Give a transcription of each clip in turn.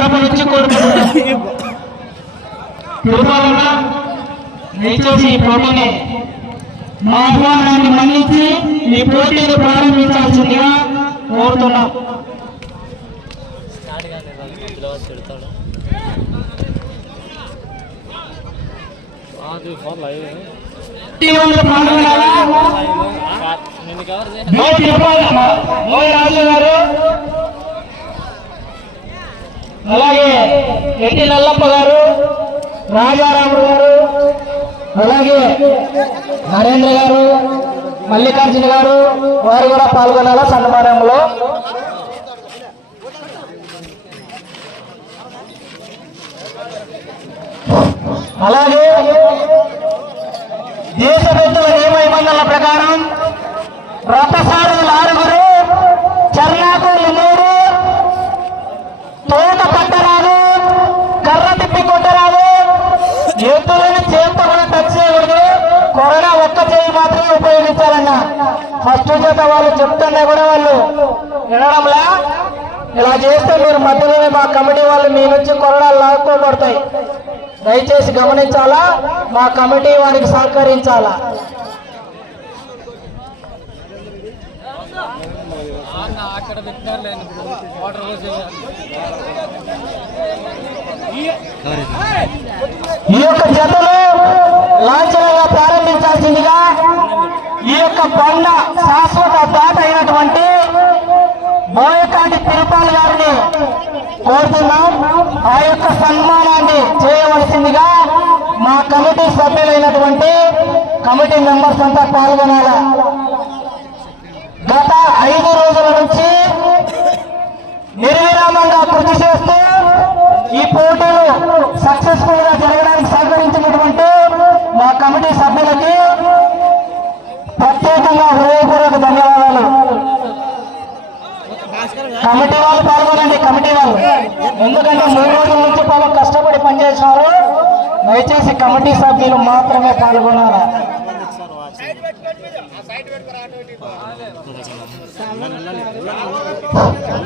తరపు నుంచి కోరుకుంటున్నాం తిరుమల దయచేసి ఈ పోటీని మా ఆహ్వానాన్ని మన్నించి ఈ పోటీని ప్రారంభించాల్సిందిగా కోరుతున్నాం. పాల్గొనాలా నిన్ను కవర్ చేయ మో తిరుమల మో రాజు గారు అలాగే ఎట్టి నల్లప్ప గారు? రాజారాముడు గారు? అలాగే నరేంద్ర గారు మల్లికార్జున గారు వారు కూడా పాల్గొనాలా సన్మానంలో? అలాగే దేశ పెద్దల నియమ నిబంధనల ప్రకారం రథసారులు ఎవరైనా ఒక్క చేయి మాత్రమే ఉపయోగించాలన్నా ఫస్ట్ చేత వాళ్ళు చెప్తున్నా కూడా వాళ్ళు. వినడంలా? ఇలా చేస్తే మీరు మధ్యలోనే మా కమిటీ వాళ్ళు మీ నుంచి కొరడాలు లాక్కోబడతాయి. దయచేసి గమనించాలా? మా కమిటీ వారికి సహకరించాలా? అక్కడ ఈ యొక్క జతలు లాంఛనంగా ప్రారంభించాల్సిందిగా ఈ యొక్క బండ శాశ్వత దాట అయినటువంటి బోయకాండి తిరుపాల గారిని కోరుతున్నాం. ఆ యొక్క సన్మానాన్ని చేయవలసిందిగా మా కమిటీ సభ్యులైనటువంటి కమిటీ మెంబర్స్ అంతా పాల్గొనాల. గత ఐదు రోజుల నుంచి నిర్విరామంగా కృషి చేస్తూ ఈ పోటీలు సక్సెస్ఫుల్గా జరగడానికి సహకరించినటువంటి మా కమిటీ సభ్యులకి ప్రత్యేకంగా హృదయపూర్వక ధన్యవాదాలు కమిటీ వాళ్ళు పాల్గొనండి కమిటీ వాళ్ళు. ఎందుకంటే మూడు రోజుల నుంచి పాపం కష్టపడి పనిచేసినారు. దయచేసి కమిటీ సభ్యులు మాత్రమే పాల్గొనాలి.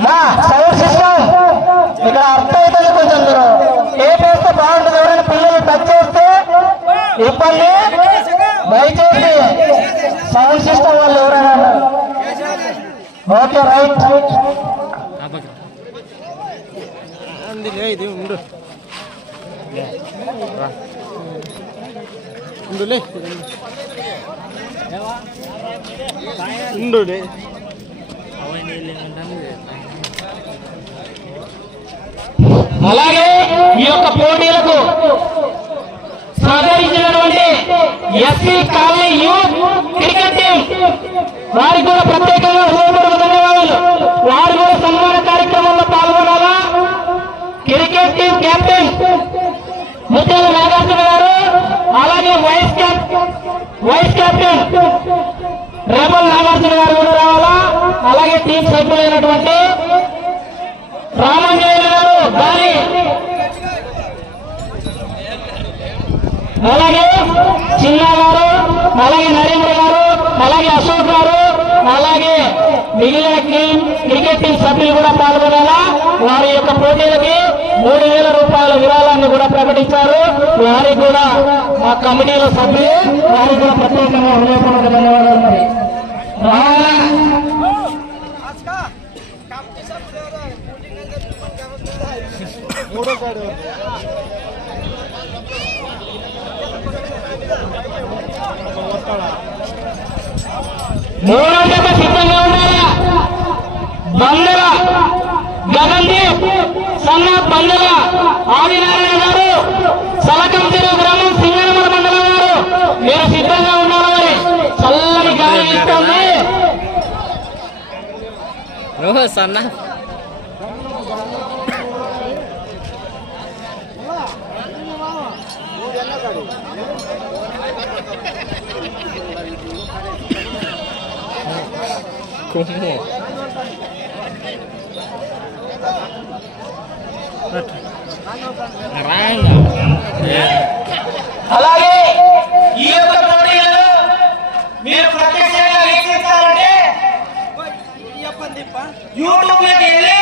మా సౌండ్ సిస్టమ్. ఇక్కడ అర్థమవుతుంది కొంచెం దూరం. ఏ చేస్తే బాగుంటుంది? ఎవరైనా పిల్లలు టచ్ చేస్తే ఇబ్బంది దయచేసి సౌండ్ సిస్టమ్ వాళ్ళు ఎవరైనా ఓకే రైట్. ఇది ఉండు. ఉండులే. ఉండులే. అలాగే ఈ యొక్క పోటీలకు సహకరించినటువంటి SC colony youth cricket team. వారికి కూడా ప్రత్యేకంగా హృదయపూర్వక ధన్యవాదాలు వారు కూడా సన్మాన కార్యక్రమంలో పాల్గొన్నారు టీం కెప్టెన్ ముత్యాల నాగార్జున గారు అలాగే vice cap vice captain rebel Nagarjuna గారు కూడా రావాలా? అలాగే టీం సభ్యులైనటువంటి రామంజయ్య గారు దాని అలాగే చిన్న గారు అలాగే నరేంద్ర గారు అలాగే అశోక్ గారు మిగిలిన టీం క్రికెట్ టీం సభ్యులు కూడా పాల్గొనేలా? వారి యొక్క పోటీలకి మూడు వేల రూపాయల విరాళాన్ని కూడా ప్రకటించారు. వారికి కూడా మా కమిటీల సభ్యులు. వారికి కూడా ప్రత్యేకంగా హృదయపూర్వక ధన్యవాదాలు మరి. రావాలా? మూడో సిద్ధంగా ఉండాలా బందల గగన్దీప్ సన్న బందల ఆదినారాయణ గారు సలకం చెరువు గ్రామం సింగనమల మండలం గారు మీరు సిద్ధంగా ఉండాలి మరి? చల్లని గాలి ఇస్తుంది కొమ్ము అలాగే ఈ యొక్క పోటీలలో మీరు ప్రత్యక్షంగా వీక్షించాలంటే యూట్యూబ్లోకి వెళ్ళి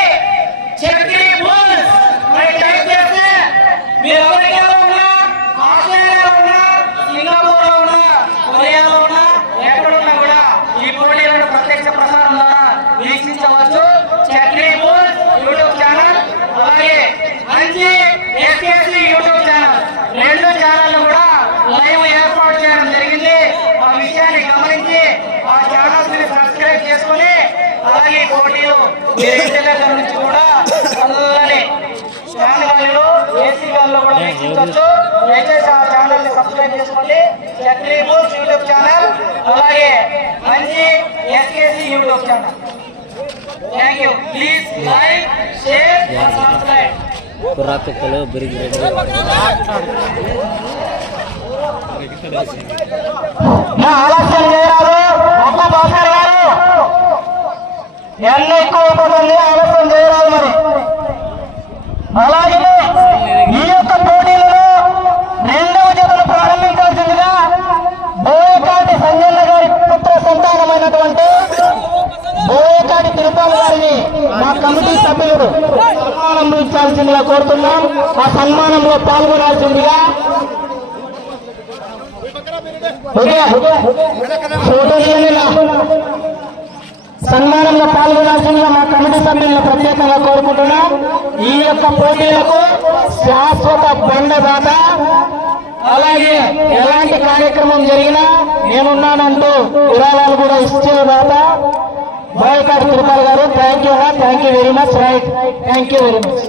లైవ్ ఏర్పాటు చేయడం జరిగింది ఆ విషయాన్ని గమనించి ఆ ఛానల్స్ని సబ్స్క్రైబ్ చేసుకుని అలాగే ఈ పోటీలు దగ్గర నుంచి కూడా చల్లని గాలిలో ఏసీ గాలిలో కూడా వీక్షించవచ్చు దయచేసి ఆ ఛానల్ని సబ్స్క్రైబ్ చేసుకోండి. చక్రీ మూవ్స్ యూట్యూబ్ ఛానల్ అలాగే మంచి SKC YouTube channel. Thank you please like share subscribe బిరిగి ఆలస్యం చేయరాదు. ఒక్క భాస్కర్ గారు. ఎండ ఎక్కువ అవుతుందండి ఆలస్యం చేయరాదు మరి. అలాగే ఈ యొక్క పోటీలలో రెండవ జతను ప్రారంభించాల్సిందిగా బోయకాటి సంజన్న గారి పుత్ర సంతానమైనటువంటి బోయకాటి తిరుపతి గారిని మా కమిటీ సభ్యులు సన్మానం ఇచ్చాల్సిందిగా కోరుతున్నాం. ఆ సన్మానంలో పాల్గొనాల్సిందిగా ఫోటో తీయండి సన్మానంలో పాల్గొనాల్సిందిగా మా కమిటీ సభ్యులను ప్రత్యేకంగా కోరుకుంటున్నాం. ఈ యొక్క పోటీలకు శాశ్వత బండదాత అలాగే ఎలాంటి కార్యక్రమం జరిగినా నేనున్నానంటూ విరాళాలు కూడా ఇచ్చిన దాత బోయకాటి తిరుపతి గారు thank you thank you very much right thank you very much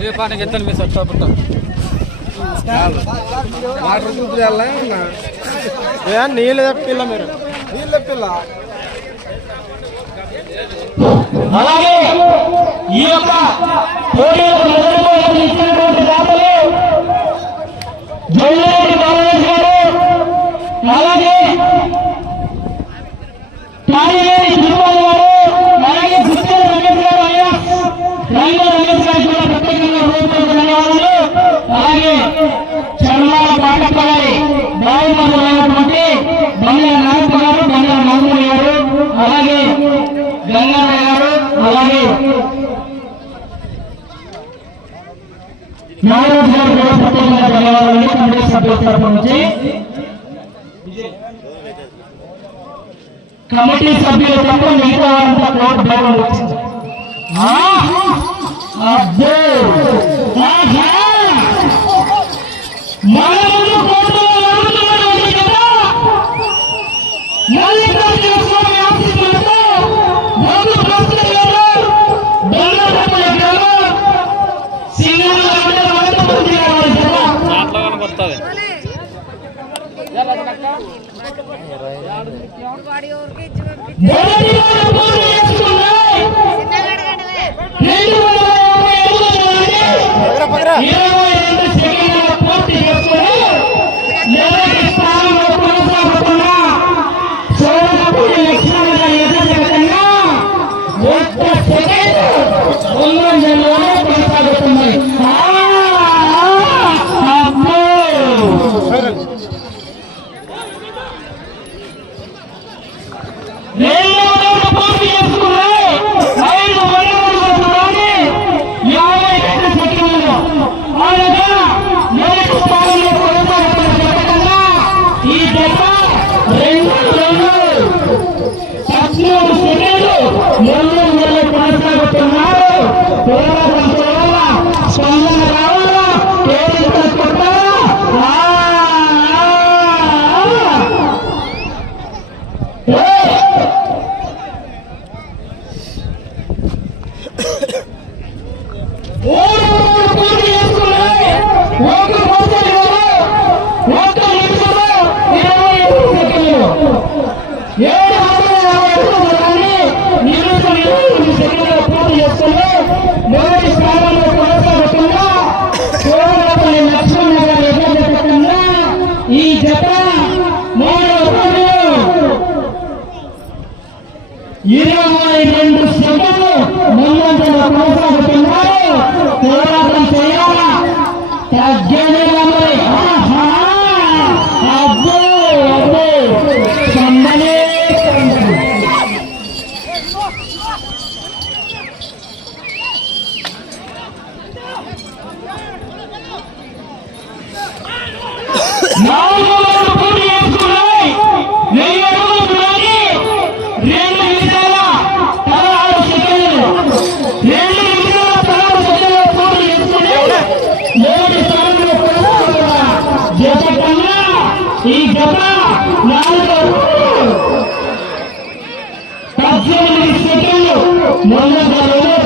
ఏ పాటకి ఎత్తాను మీ సట్టా పుట్ట నీళ్ళు పిల్ల మీరు. నీళ్ళ పిల్ల అలాగే ఈ యొక్క ఇచ్చినటువంటి దాతలు జొల్లేటి బాలరాజు గారు అలాగే తాడివేడి తిరుమల గారు అలాగే గుత్తెల రమేష్ గారు అయ్యా రంగ రమేష్ గారు కూడా ప్రత్యేకంగా హృదయపూర్వక ధన్యవాదాలు అలాగే చర్మాల పాటప్ప గారి బావుమరులైనటువంటి బంగ్లా నాగప్ప గారు బంగ్లా నాగమణి గారు అలాగే గంగారావు గారు అలాగే నాగరాజు గారు కూడా ప్రత్యేకంగా ధన్యవాదాలు కమిటీ సభ్యుల తరపు నుంచి. కమిటీ సభ్యులు తప్ప మిగతా వారంతా కోర్టు బయట వచ్చింది. అబ్బో! ఆహా! మన ముందు కోర్టులో వాడి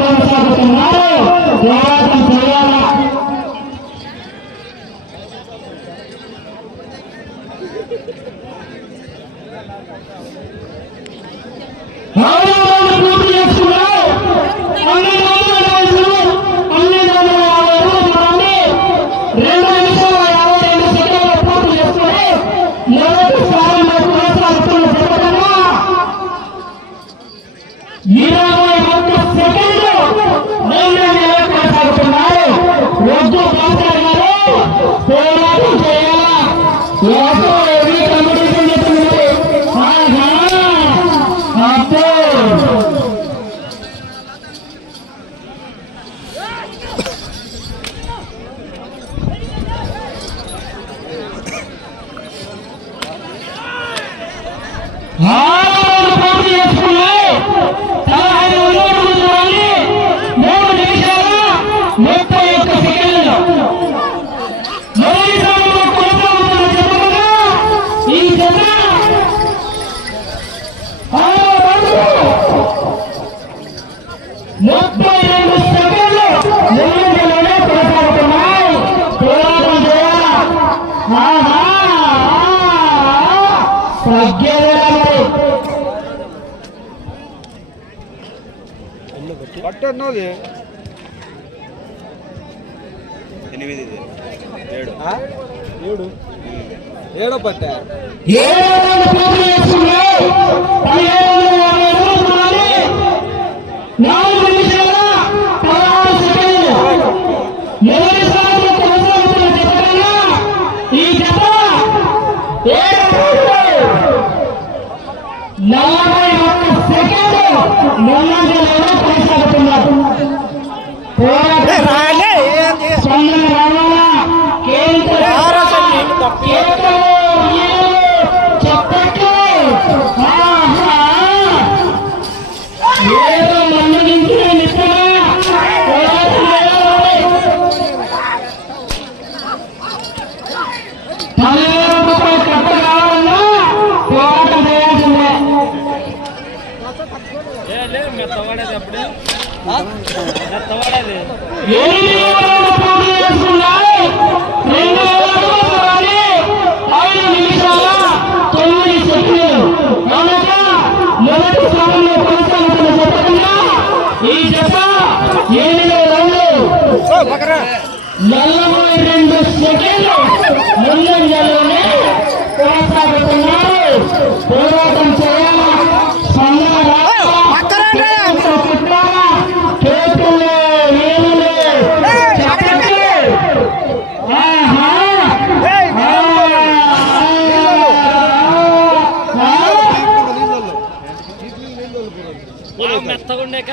కొనసాగుతున్నారు. పోరాటం పట్టన్నది? ఎనిమిది ఏడు. ఏడు? ఏడో పట్ట. నాలుగు నలభై ఒక్క సెకండ్ ముందంజలో కొనసాగుతున్నారు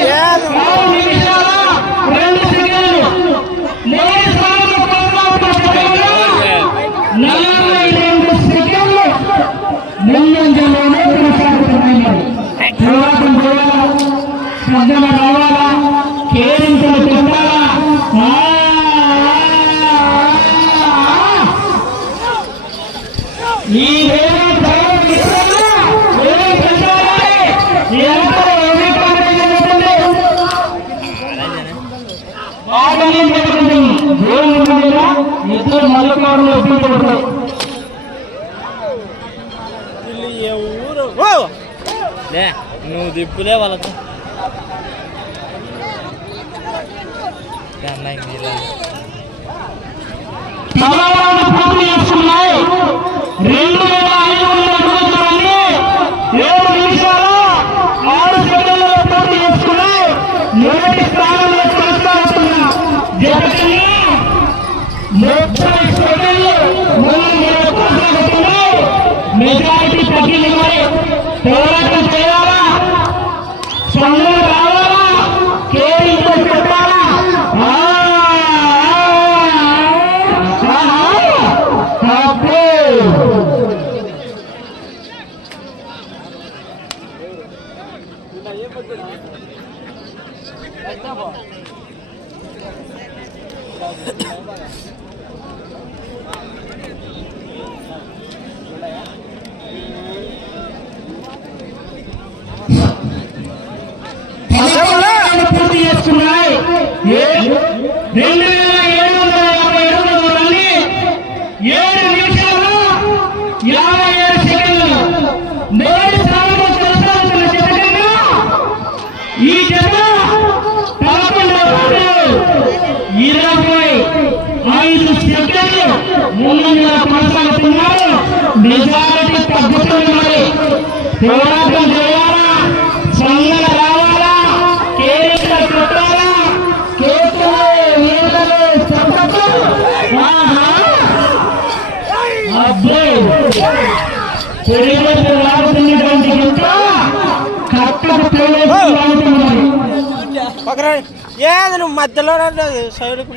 Yeah. yeah. yeah. वाला था పూర్తి చేసుకున్నాయి రెండు వేల ఏడు వందల యాభై ఏడు రన్ని ఏడు నిమిషాలు యాభై ఏడు సెకండ్లు నేడు సాగుతున్న ఈ జత పదకొండవ ఇరవై ఐదు సెకండ్లు ముందుగా నిజానికి తగ్గుతున్నారు ఏది నువ్వు మధ్యలో సైడ్కు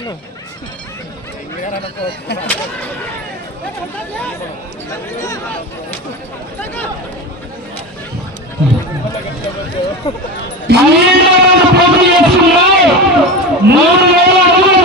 మూడు వేల అడుగులు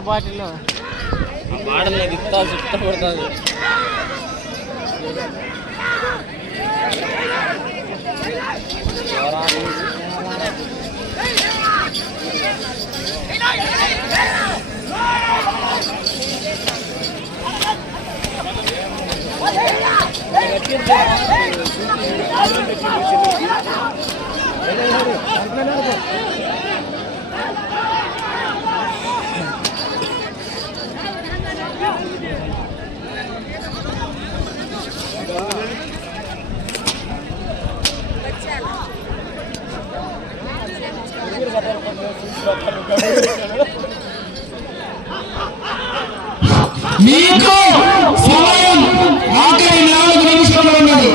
ఆ పార్టీలో మీకు సమయం ఆఖరి నాలుగు నిమిషంలో ఉన్నది.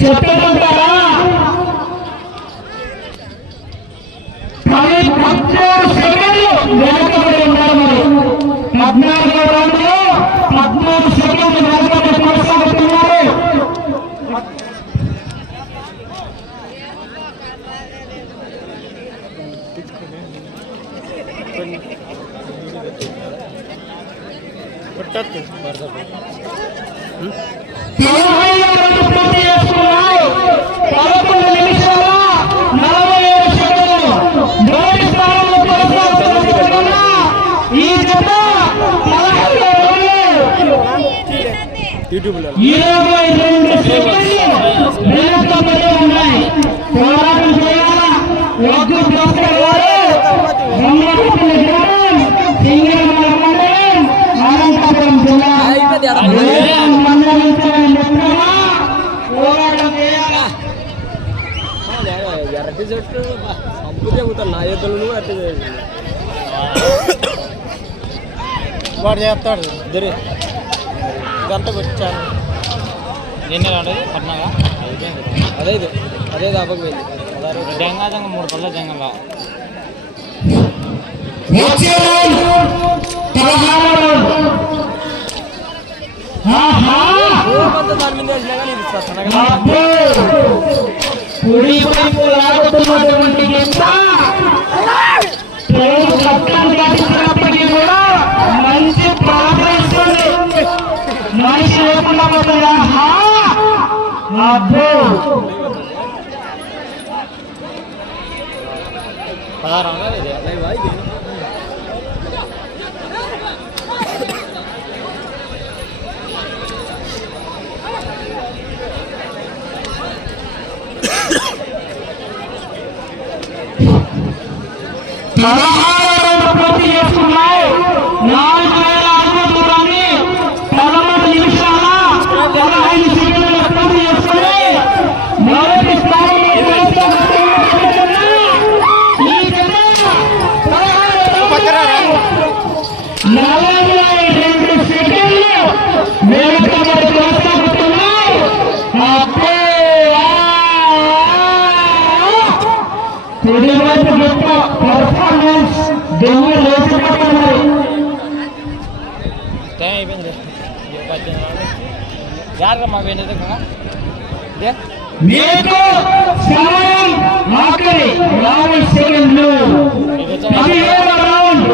చెప్పకుండా వాడు చేస్తాడు ఇద్దరే. గంటకు వచ్చాను ఎన్ని అంటే పట్నాగా? అదే ఇది అదే దాపకు పోయింది మూడు పళ్ళ జంగా దాని మీద కుడి వైపు లాగుతున్నటువంటి యుద్ధ ప్రేమ మొత్తం కట్టినప్పటికీ కూడా మంచి ప్రాణిస్తుంది మనిషి లేకుండా పోతుందా? అబ్బో. పదహారు Bye. వెళ్ళేది ఇదే మీకు సమయం ఆఖరి యాభై సెకండ్లు పదిహేడు రౌండ్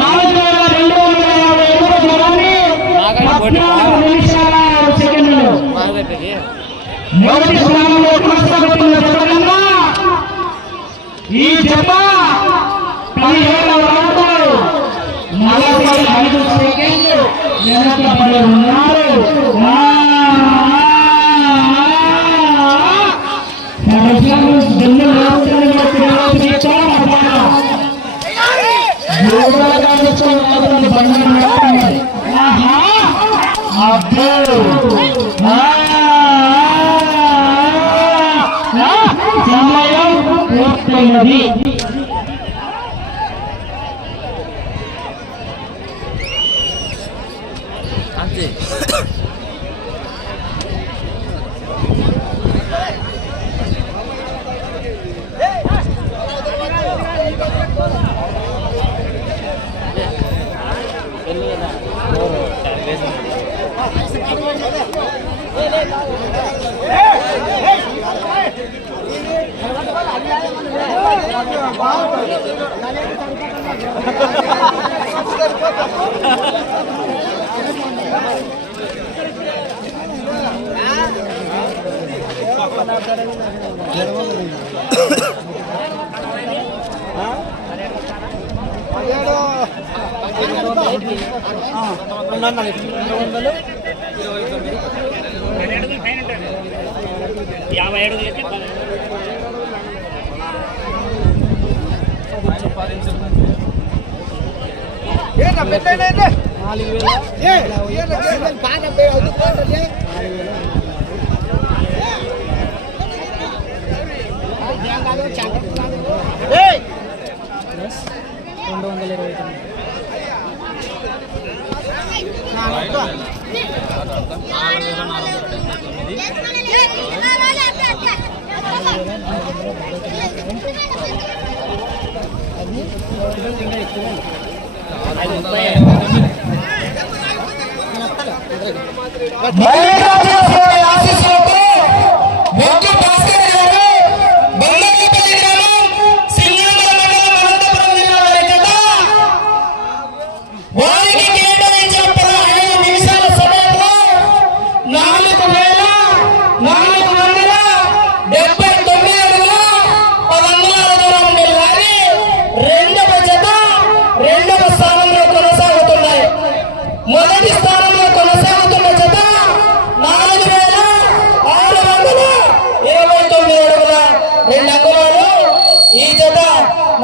నాలుగు వేల రెండు వందల యాభై ఎనిమిది దూరాన్ని పద్నాలుగు నిమిషాల సెకండ్లు. మాది మొదటి స్థానంలో కొనసాగుతున్న జతకన్నా ఈ జత పదిహేడవ రౌండ్ నలభై ఐదు సెకండ్లు. వెనకబడి ఉన్నారు. పూర్తయినది రెండు వందలు రెండు వందలు యాభై అడుగులు రెండు వందల ఇరవై తొమ్మిది. అది ఎక్కువ మల్లికార్జున స్వామి ఆశీస్సులతో వెంకట భాస్కర్ గారు బంగారుపల్లి ఈ జత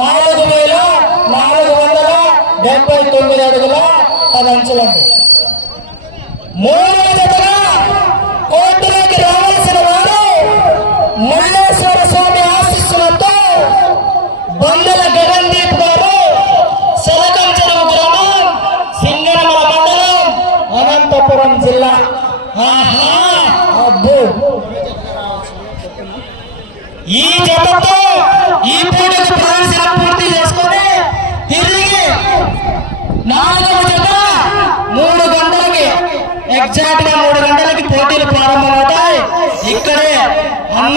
నాలుగు వేల నాలుగు వందల డెబ్బై తొమ్మిది అడుగుల పది అంచులండి. ఈ పూట ప్రదర్శన పూర్తి చేసుకొని తిరిగి నాలుగు జత మూడు గంటలకి ఎగ్జాక్ట్గా మూడు గంటలకి పోటీలు ప్రారంభమవుతాయి. ఇక్కడే